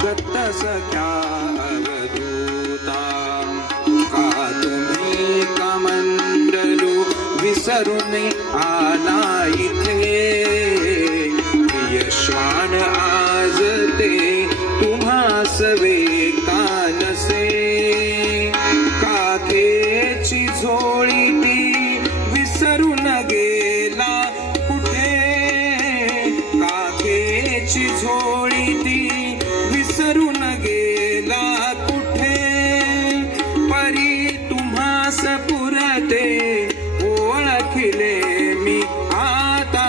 दत्त सख्या अवधूता. का तुम्ही कमंडलू विसरून आला इथे, प्रिय श्वान आज ते तुम्हास वेकानसे. काखेची झोळी ती विसरून गेला कुठे, काखेची झोळी ती विसरून गेला कुठे. परी तुम्हास पुरते ओळखिले मी आता,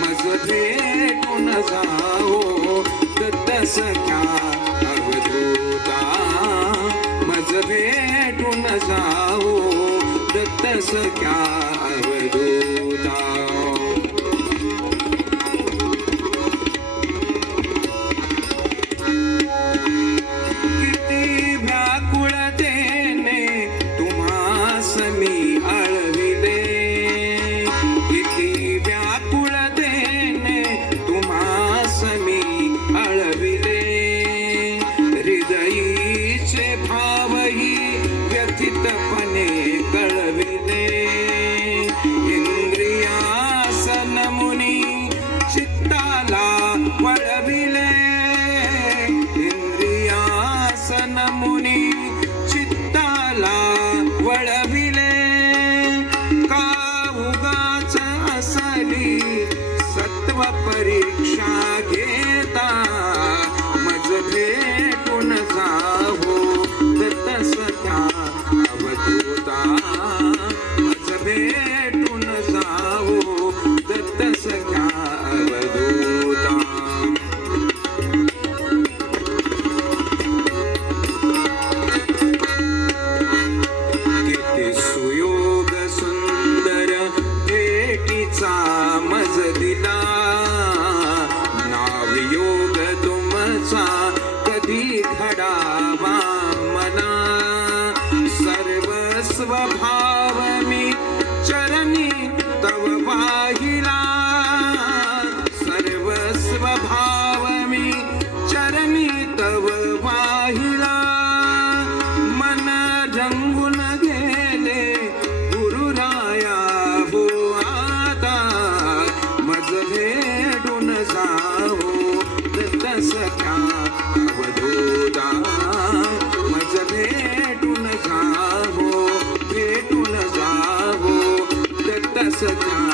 मज भेटून जाओ दत्त सख्या अवधूता. मज भेटून जाओ दत्त सख्या अवधूता. किती व्याकुळतेने तुम्हास मी आळविले, किती व्याकुळतेने तुम्हास मी आळविले. हृदयीचे भावही व्यथितपणे कळविले. इंद्रियासन मुनी चित्ताला वळविले, इंद्रियासन मुनी चित्ताला वळविले. का उगाच असली सत्व परीक्षा घेता, मज भेटून जावो दत्त सख्या अवधूता. मज भेटून जावो दत्त सख्या अवधूता. किती सुयोग सुंदर भेटीचा मज दिला, नावयोग तुमचा कधी घडावा मना. सर्वस्व भाव मी चरणी तव वाहिला, सर्वस्व भाव मी चरणी तव वाहिला. मन रंगून गेले गुरुराया हो आता, मज भेटून जाओ दत्त सख्या अवधूता. मज भेटून जाओ, भेटून जाओ दत्त सख्या